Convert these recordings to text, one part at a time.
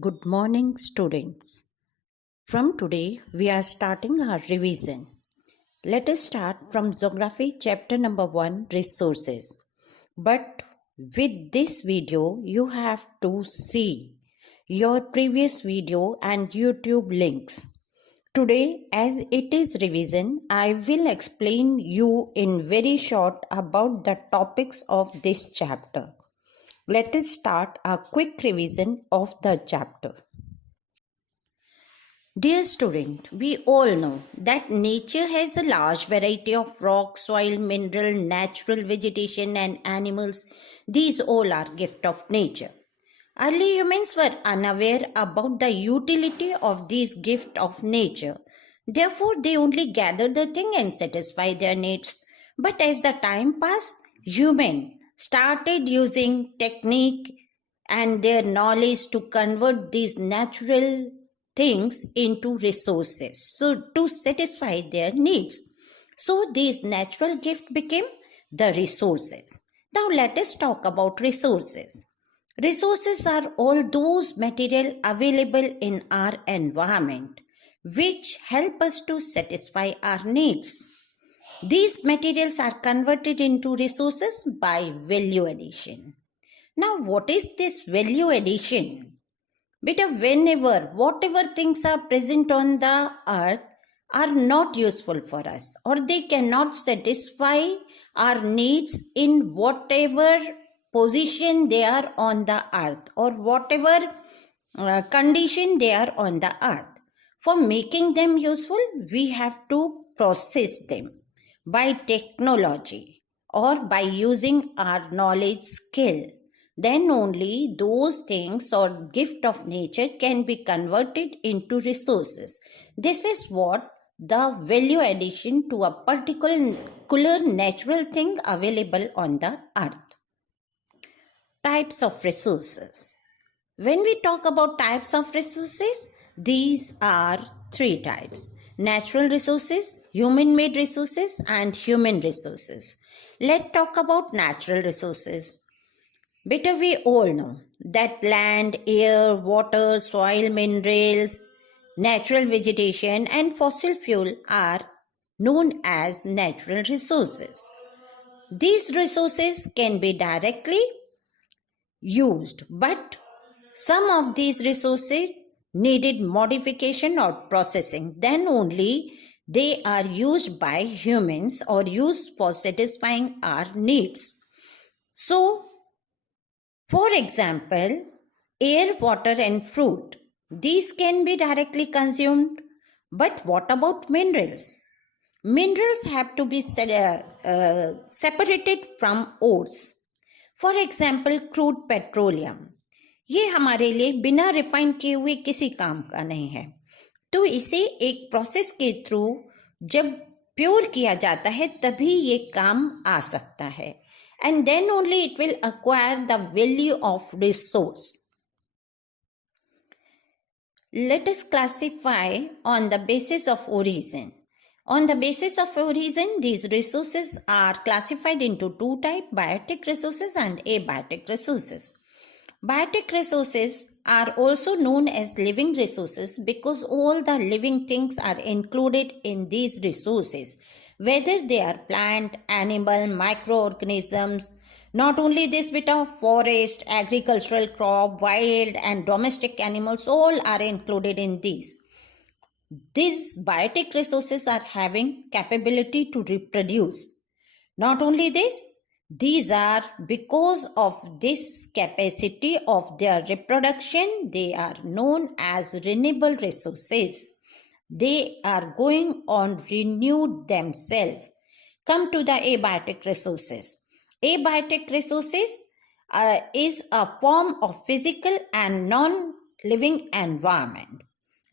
Good morning, students. From today, we are starting our revision. Let us start from Geography chapter number 1 Resources. But with this video, you have to see your previous video and YouTube links. Today, as it is revision, I will explain you in very short about the topics of this chapter. Let us start a quick revision of the chapter. Dear student, we all know that nature has a large variety of rock, soil, mineral, natural vegetation and animals. These all are gift of nature. Early humans were unaware about the utility of these gift of nature. Therefore, they only gathered the thing and satisfy their needs. But as the time passed, human started using technique and their knowledge to convert these natural things into resources so to satisfy their needs. So these natural gift became the resources. Now let us talk about resources. Resources are all those material available in our environment which help us to satisfy our needs. These materials are converted into resources by value addition. Now, what is this value addition? Beta, whenever, whatever things are present on the earth are not useful for us or they cannot satisfy our needs in whatever position they are on the earth or whatever condition they are on the earth. For making them useful, we have to process them by technology or by using our knowledge skill. Then only those things or gift of nature can be converted into resources. This is what the value addition to a particular natural thing available on the earth. Types of resources. When we talk about types of resources, these are three types: natural resources, human made resources, and human resources. Let's talk about natural resources. Better, we all know that land, air, water, soil, minerals, natural vegetation, and fossil fuel are known as natural resources. These resources can be directly used, but some of these resources needed modification or processing. Then only they are used by humans or used for satisfying our needs. So, for example, air, water, and fruit. These can be directly consumed. But what about minerals? Minerals have to be separated from ores. For example crude petroleum, ये हमारे लिए बिना refine किए हुए किसी काम का नहीं है, तो इसे एक प्रोसेस के थ्रू जब प्योर किया जाता है तभी ये काम आ सकता है, and then only it will acquire the value of resource. Let us classify on the basis of origin. On the basis of origin, these resources are classified into two types: biotic resources and abiotic resources. Biotic resources are also known as living resources because all the living things are included in these resources, whether they are plant, animal, microorganisms. Not only this, bit of forest, agricultural crop, wild and domestic animals, all are included in these. These biotic resources are having capability to reproduce. Not only this, these are, because of this capacity of their reproduction, they are known as renewable resources. They are going on renewed themselves. Come to the abiotic resources. Abiotic resources is a form of physical and non-living environment.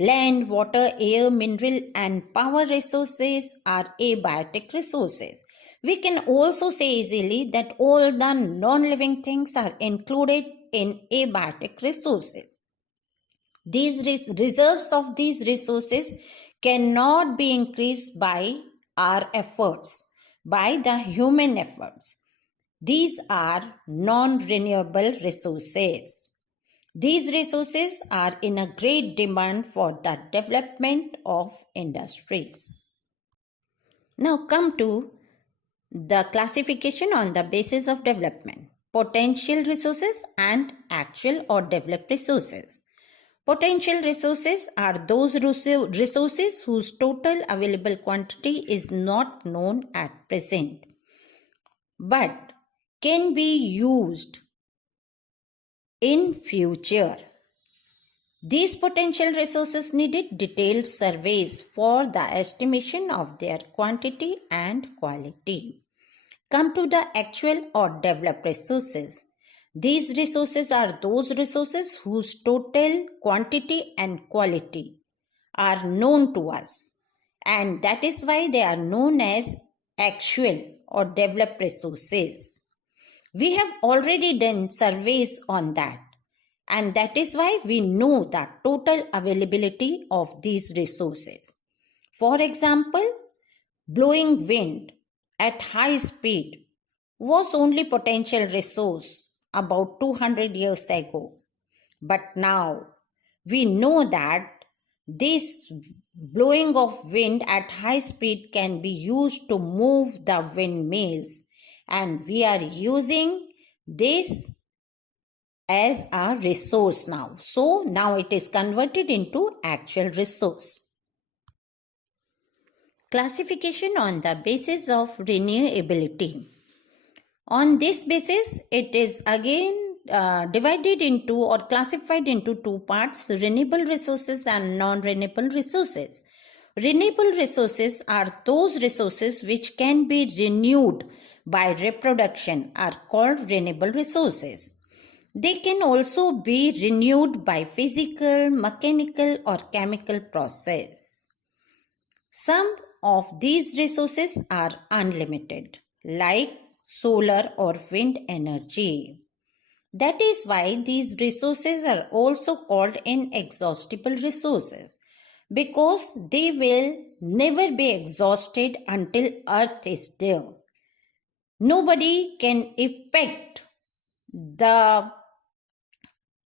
Land, water, air, mineral and power resources are abiotic resources. We can also say easily that all the non-living things are included in abiotic resources. These reserves of these resources cannot be increased by our efforts, by the human efforts. These are non-renewable resources. These resources are in a great demand for the development of industries. Now come to the classification on the basis of development: potential resources and actual or developed resources. Potential resources are those resources whose total available quantity is not known at present, but can be used in future. These potential resources needed detailed surveys for the estimation of their quantity and quality. Come to the actual or developed resources. These resources are those resources whose total quantity and quality are known to us, and that is why they are known as actual or developed resources. We have already done surveys on that, and that is why we know the total availability of these resources. For example, blowing wind at high speed was only potential resource about 200 years ago. But now we know that this blowing of wind at high speed can be used to move the windmills, and we are using this as a resource now. So now it is converted into actual resource. Classification on the basis of renewability. On this basis, it is again divided into or classified into two parts: renewable resources and non-renewable resources. Renewable resources are those resources which can be renewed by reproduction, are called renewable resources. They can also be renewed by physical, mechanical, or chemical process. Some of these resources are unlimited, like solar or wind energy. That is why these resources are also called inexhaustible resources, because they will never be exhausted until Earth is there. Nobody can affect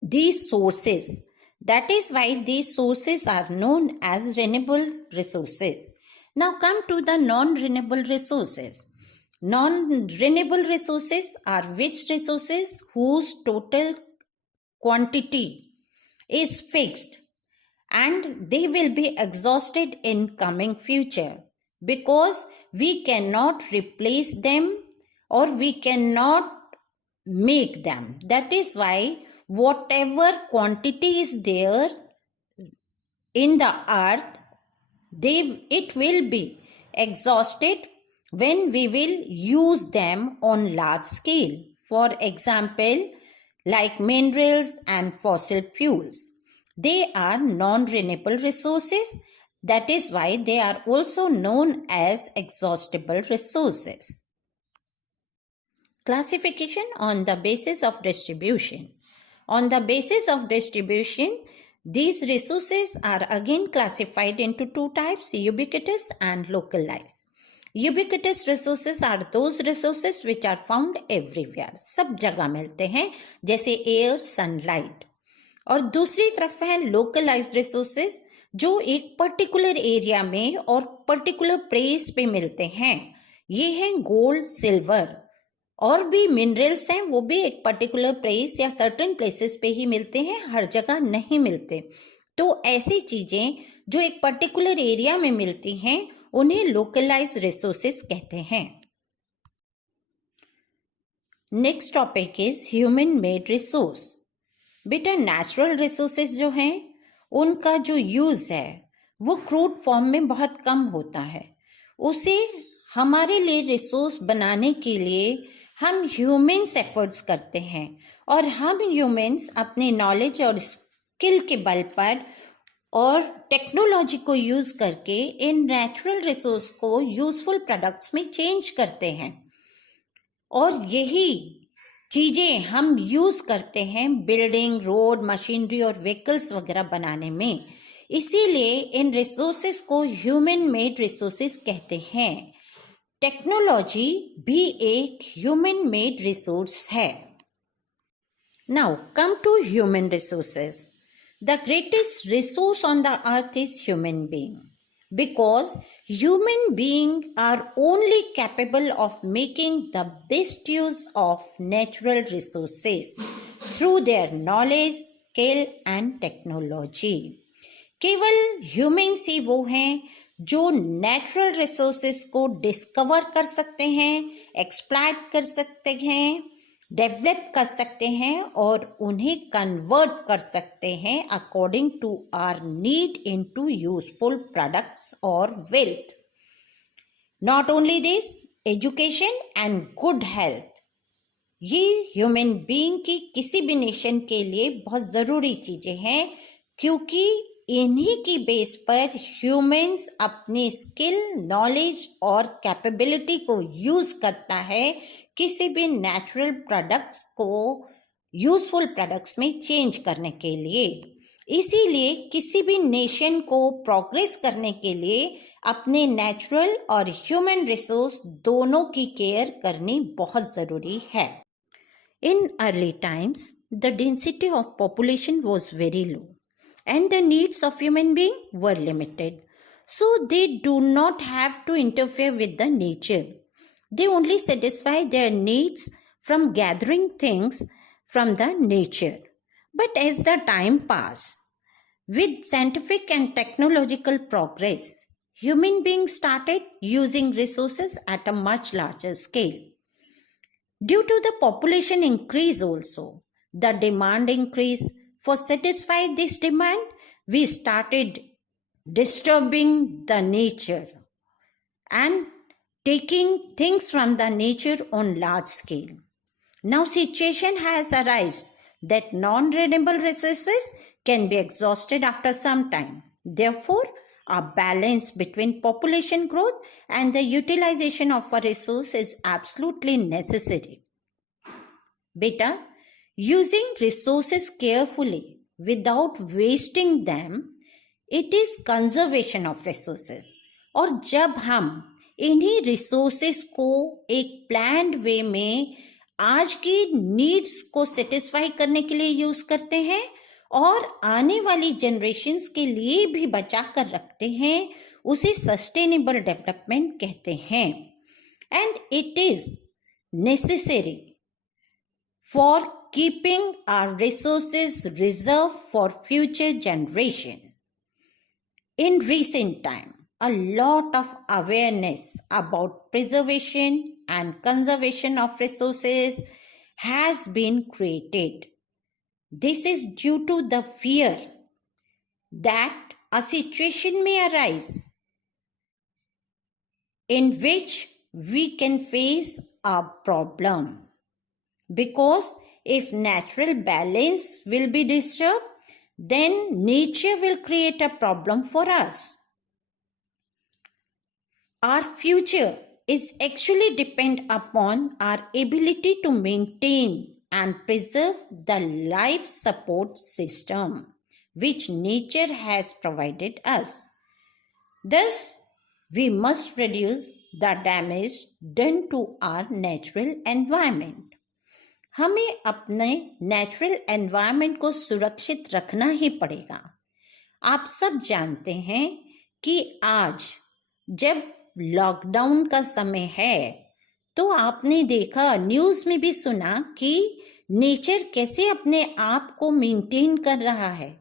these sources. That is why these sources are known as renewable resources. Now come to the non-renewable resources. Non-renewable resources are which resources whose total quantity is fixed and they will be exhausted in coming future, because we cannot replace them or we cannot make them. That is why whatever quantity is there in the earth, it will be exhausted when we will use them on large scale. For example, like minerals and fossil fuels. They are non-renewable resources. That is why they are also known as exhaustible resources. Classification on the basis of distribution. On the basis of distribution, these resources are again classified into two types: ubiquitous and localized. Ubiquitous resources are those resources which are found everywhere. सब जगह मिलते हैं, जैसे air, sunlight. और दूसरी तरफ है localised resources, जो एक पर्टिकुलर एरिया में और पर्टिकुलर प्लेस पे मिलते हैं. ये हैं गोल्ड, सिल्वर, और भी मिनरल्स हैं, वो भी एक पर्टिकुलर प्लेस या सर्टेन प्लेसेस पे ही मिलते हैं, हर जगह नहीं मिलते. तो ऐसी चीजें जो एक पर्टिकुलर एरिया में मिलती हैं उन्हें लोकलाइज्ड रिसोर्सेज कहते हैं. Next topic is human made resource. बेटा, नेचुरल रिसोर्सेज जो हैं उनका जो यूज है वो क्रूड फॉर्म में बहुत कम होता है. उसे हमारे लिए रिसोर्स बनाने के लिए हम ह्यूमन्स एफर्ट्स करते हैं, और हम ह्यूमन्स अपने नॉलेज और स्किल के बल पर और टेक्नोलॉजी को यूज करके इन नेचुरल रिसोर्स को यूजफुल प्रोडक्ट्स में चेंज करते हैं. और यही चीजें हम यूज करते हैं बिल्डिंग, रोड, मशीनरी और व्हीकल्स वगैरह बनाने में. इसीलिए इन रिसोर्सेज को ह्यूमन मेड रिसोर्सेज कहते हैं. टेक्नोलॉजी भी एक ह्यूमन मेड रिसोर्स है. Now, come to human resources. The greatest resource on the earth is human being, because human beings are only capable of making the best use of natural resources through their knowledge, skill and technology. केवल humans ही वो हैं जो natural resources को discover कर सकते हैं, exploit कर सकते हैं, डेवलप कर सकते हैं और उन्हें कन्वर्ट कर सकते हैं according to our need into useful products और wealth. Not only this, education and good health, ये ह्यूमन बीइंग की किसी भी नेशन के लिए बहुत ज़रूरी चीज़ें हैं, क्योंकि इन्हीं की बेस पर ह्यूमंस अपनी स्किल, नॉलेज और कैपेबिलिटी को यूज़ करता है किसी भी नेचुरल प्रोडक्ट्स को यूजफुल प्रोडक्ट्स में चेंज करने के लिए. इसीलिए किसी भी नेशन को प्रोग्रेस करने के लिए अपने नेचुरल और ह्यूमन रिसोर्स दोनों की केयर करनी बहुत ज़रूरी है. In early times, the density of population was very low and the needs of human beings were limited. So they do not have to interfere with the nature. They only satisfy their needs from gathering things from the nature. But as the time passed, with scientific and technological progress, human beings started using resources at a much larger scale. Due to the population increase also, the demand increase. For satisfy this demand, we started disturbing the nature and taking things from the nature on large scale. Now situation has arisen that non-renewable resources can be exhausted after some time. Therefore, a balance between population growth and the utilization of a resource is absolutely necessary. Beta, using resources carefully without wasting them, it is conservation of resources. और जब हम इन्हीं resources को एक planned वे में आज की needs को सेटिस्फाई करने के लिए यूज करते हैं और आने वाली जनरेशन्स के लिए भी बचा कर रखते हैं, उसे सस्टेनेबल डेवलपमेंट कहते हैं. And it is necessary for keeping our resources reserved for future generation. In recent time, a lot of awareness about preservation and conservation of resources has been created. This is due to the fear that a situation may arise in which we can face a problem. Because if natural balance will be disturbed, then nature will create a problem for us. Our future is actually depend upon our ability to maintain and preserve the life support system which nature has provided us. Thus, we must reduce the damage done to our natural environment. हमें अपने natural environment को सुरक्षित रखना ही पड़ेगा. आप सब जानते हैं कि आज जब लॉकडाउन का समय है तो आपने देखा, न्यूज़ में भी सुना कि नेचर कैसे अपने आप को मेंटेन कर रहा है.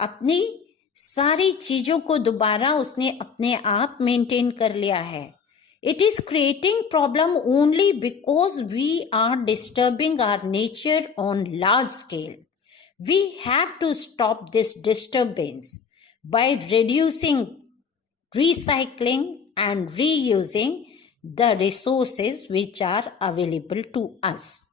अपनी सारी चीज़ों को दोबारा उसने अपने आप मेंटेन कर लिया है. It is creating problem only because we are disturbing our nature on large scale. We have to stop this disturbance by reducing, recycling and reusing the resources which are available to us.